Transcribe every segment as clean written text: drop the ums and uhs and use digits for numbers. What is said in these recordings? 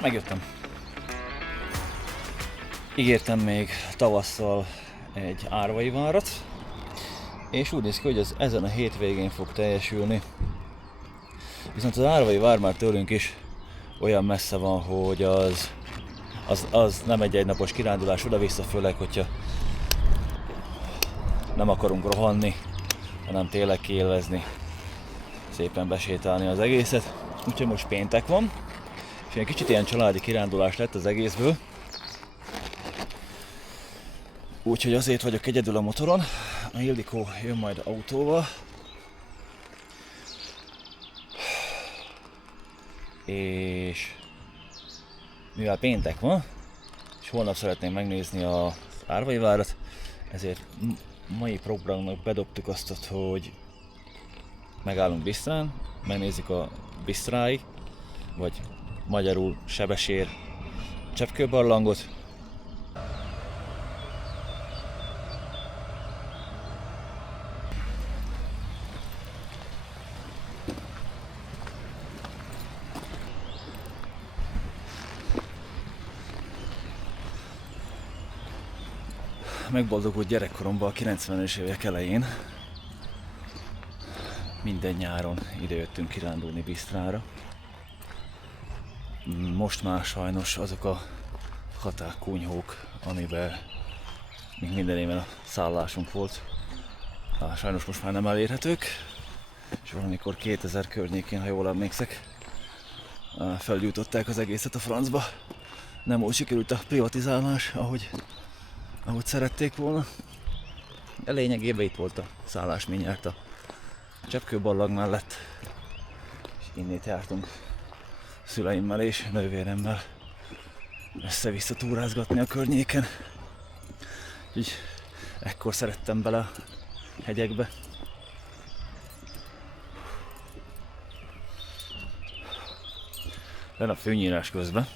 Megjöttem. Ígértem még tavasszal egy árvai várat, és úgy néz ki, hogy ez ezen a hétvégén fog teljesülni. Viszont az árvai vár már tőlünk is olyan messze van, hogy az nem egy egynapos kirándulás oda-vissza, főleg, hogyha nem akarunk rohanni, hanem tényleg kiélvezni, szépen besétálni az egészet. Úgyhogy most péntek van, és egy kicsit ilyen családi kirándulás lett az egészből. Úgyhogy azért vagyok egyedül a motoron, a Ildikó jön majd autóval. És mivel péntek van, és holnap szeretném megnézni az árvai várat, ezért mai programnak bedobtuk azt, hogy megállunk Bisztrán, megnézzük a Bisztrái, vagy magyarul Sebesér cseppkőbarlangot. Megboldogult gyerekkoromban a 90-es évek elején minden nyáron idejöttünk kirándulni Bisztrára. Most már sajnos azok a hatákkunyhók, amiben még minden éven a szállásunk volt, sajnos most már nem elérhetők, és valamikor 2000 környékén, ha jól emlékszek, felgyújtották az egészet a francba. Nem úgy sikerült a privatizálás, ahogy szerették volna. De lényegében itt volt a szállás mindjárt a cseppkőbarlang mellett, és innét jártunk szüleimmel és nővéremmel össze-vissza túrázgatni a környéken. Úgyhogy ekkor szerettem bele a hegyekbe. Lenne a főnyírás közben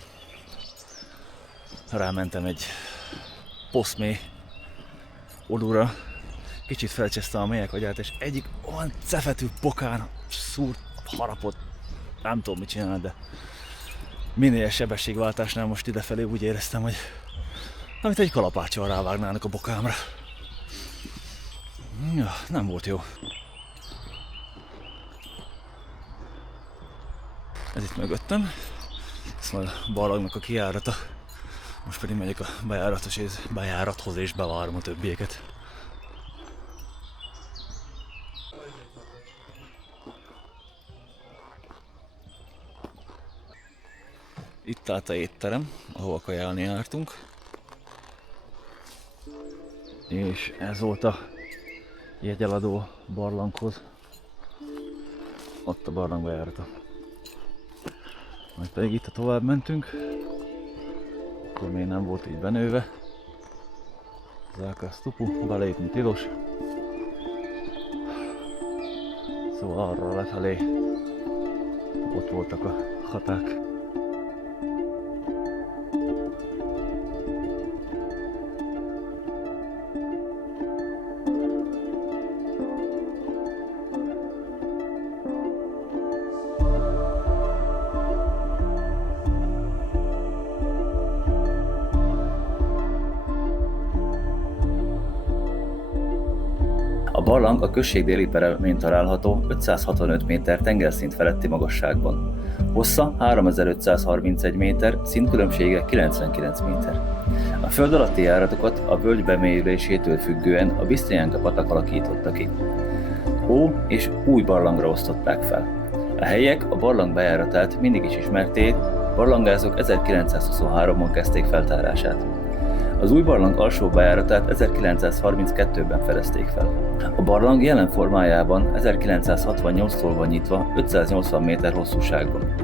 rámentem egy poszmé odúra, kicsit felcsesztem a mélyek agyát, és egyik olyan cefetű pokán szúrt, harapott, nem tudom mit csinálni, de minél sebességváltásnál most idefelé úgy éreztem, hogy amit egy kalapáccsal rávágnának a bokámra. Ja, nem volt jó. Ez itt mögöttem, ez majd a barlangnak a kijárata. Most pedig megyek a bejárathoz és bevárom a többieket. Itt állt a étterem, ahova kajálni jártunk. És ez volt a jegyeladó barlanghoz. Ott a barlang bejárata. Majd pedig itt, ha tovább mentünk, akkor még nem volt így benőve. Zákásztupu, belépni tilos. Szóval arra lefelé ott voltak a haták. A barlang a község déli peremén található 565 méter tengerszint feletti magasságban. Hossza 3531 méter, szintkülönbsége 99 méter. A föld alatti járatokat a völgy bemélyülésétől függően a Bisztránka patak alakította ki. Ó és új barlangra osztották fel. A helyiek a barlang bejáratát mindig is ismerték, barlangázók 1923-ban kezdték feltárását. Az új barlang alsó bejáratát 1932-ben fedezték fel. A barlang jelen formájában 1968-tól van nyitva 580 méter hosszúságban.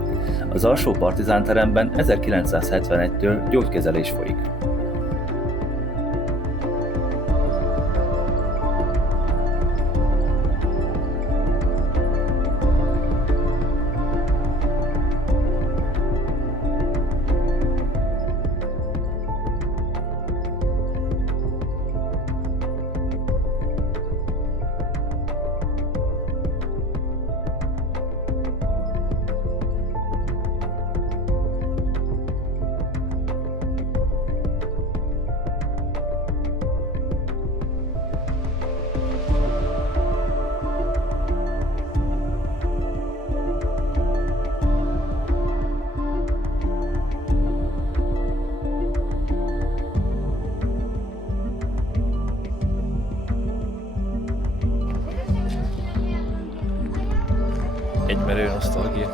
Az alsó partizánteremben 1971-től gyógykezelés folyik. Egymerő nosztalgia.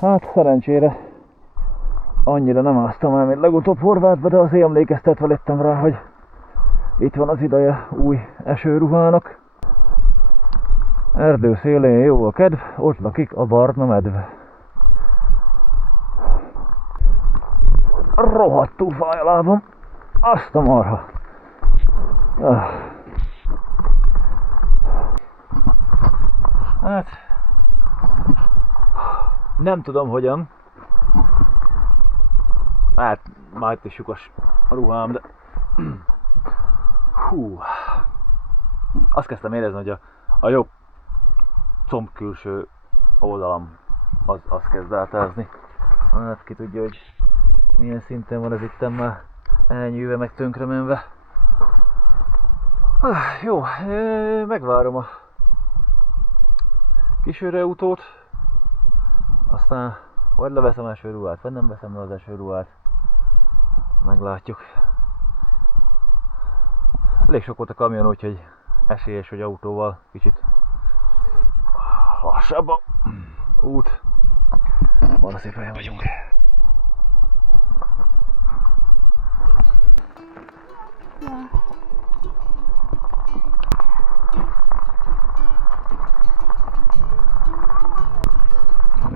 Hát szerencsére annyira nem áztam el, mint legutóbb Horvátba, de azért emlékeztetve lettem rá, hogy itt van az ideje új esőruhának. Erdő szélén jó a kedv, ott lakik a barna medve. Rohadtul fáj a lábam, azt a marha. Hát nem tudom hogyan. Hát már itt is lyukas a ruhám, de hú. Azt kezdtem érezni, hogy a jobb comb külső oldalam az kezd átázni. Hát ki tudja, hogy milyen szinten van ez itten már elnyűve, meg tönkremenve. Jó, megvárom a kísérőautót. Aztán vagy leveszem esőruhát, vagy nem veszem le az esőruhát. Meglátjuk. Elég sok volt a kamion, úgyhogy esélyes, hogy autóval kicsit lassabb a út. Van szép helyen vagyunk.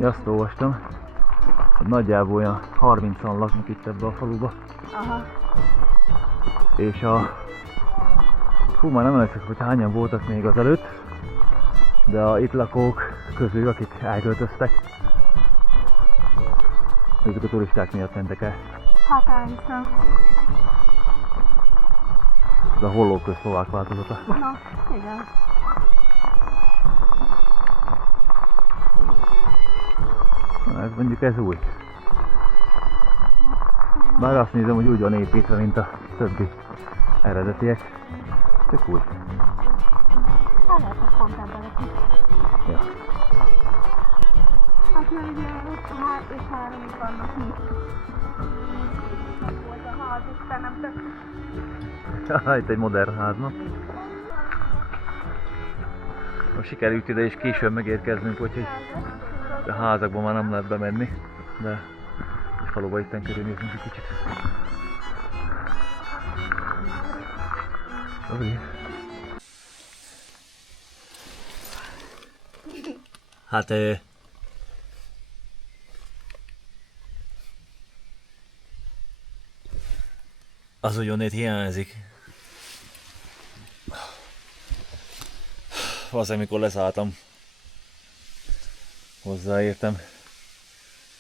Azt olvastam, hogy nagyjából olyan 30-an laknak itt ebbe a faluba. Aha. És már nem emlékszem, hogy hányan voltak még azelőtt, de a itt lakók közül, akik elköltöztek, ezek a turisták miatt mentek el. Hát elhiszem. Ez a hollóközszlovák változata. Na, igen. Na, ez mondjuk ez új. Bár azt nézem, hogy úgy van építve, mint a többi eredetiek. Csak új. Hát lehet, hogy pont ebben lesz. Ja. Hát mert ugye 5 és 3-ig vannak mi. Meg volt a ház, aztán nem tett. Itt egy modern ház, na. Most sikerült ide is későn megérkeznünk, úgyhogy a házakban már nem lehet bemenni, de egy faluba itten körülnézünk egy kicsit. Hát az ugyanét hiányzik. Valószínűleg mikor leszálltam, hozzáértem.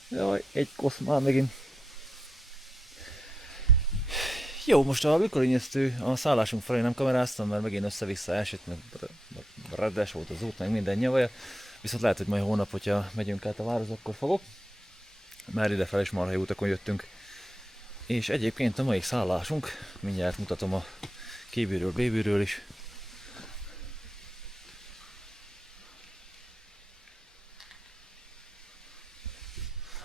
Jaj, egy kosz már megint. Jó, most a Bükorinyesztő a szállásunk felé nem kameráztam, mert megint össze-vissza esett, meg reddes volt az út, meg minden nyavaja. Viszont lehet, hogy majd hónap, hogyha megyünk át a várhoz, akkor fogok. Már idefel is marha jó utakon jöttünk. És egyébként a mai szállásunk, mindjárt mutatom a kívülről, bébülről is.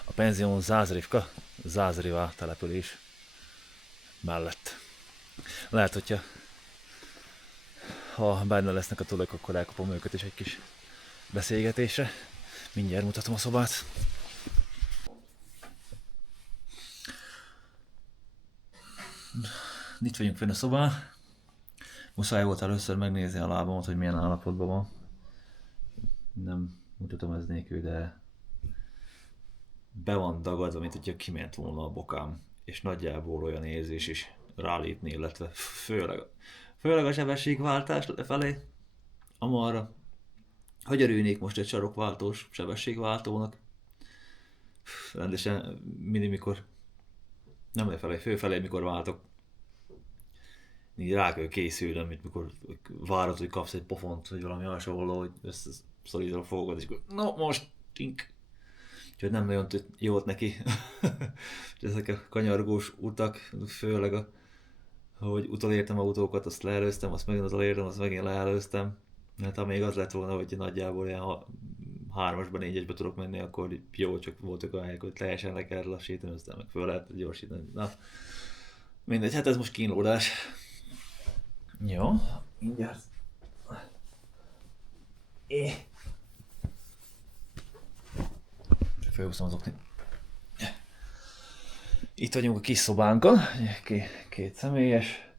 A penzion Zázrivka, Zázriva település mellett. Lehet, hogyha ha benne lesznek a tulajok, akkor elkapom őket is egy kis beszélgetésre. Mindjárt mutatom a szobát. Itt vagyunk fenn a szobán. Muszáj volt először megnézni a lábamat, hogy milyen állapotban van. Nem mutatom ez nélkül, de be van dagadva, mint hogyha kiment volna a bokám. És nagyjából olyan érzés is rálépni, illetve főleg a sebességváltás lefelé, amarra. Hogy örülnék most egy sarokváltós sebességváltónak. Rendesen mindig mikor, nem lefelé, főfelé mikor váltok, így rá kell készülnöm, mint mikor várod, hogy kapsz egy pofont, vagy valami hasonló, hogy összeszorítod a fogokat, és akkor no most tink. Úgyhogy nem nagyon jót neki. Ezek a kanyargós utak, főleg hogy utolértem autókat, azt leelőztem, azt megint utolértem, azt megint leelőztem. Hát ha még az lett volna, hogy nagyjából ilyen 3-asba, 4-esbe tudok menni, akkor jó, csak voltak a helyek, hogy teljesen le kell lassítani, aztán meg föl lehet gyorsítani. Na, mindegy, hát ez most kínlódás. Jó, mindjárt. Felhúztam az oknit. Itt vagyunk a kis szobánkon, két személyes.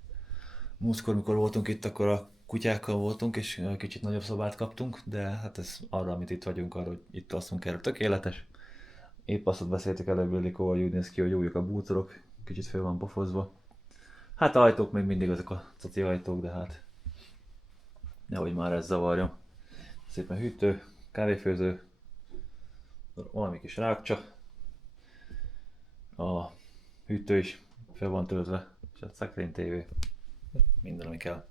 Múltkor, mikor voltunk itt, akkor a kutyákkal voltunk, és kicsit nagyobb szobát kaptunk, de hát ez arra, amit itt vagyunk, arra, hogy itt alszunk erre tökéletes. Épp azt beszéltek előbb Ildikóval, hogy úgy néz ki, hogy újak a bútorok, kicsit fel van pofozva. Hát ajtók még mindig ezek a caci ajtók, de hát nehogy már ez zavarjon. Szépen hűtő, kávéfőző, valami kis rákcsa. A hűtő is fel van töltve, és a szekrény tévé. Minden, ami kell.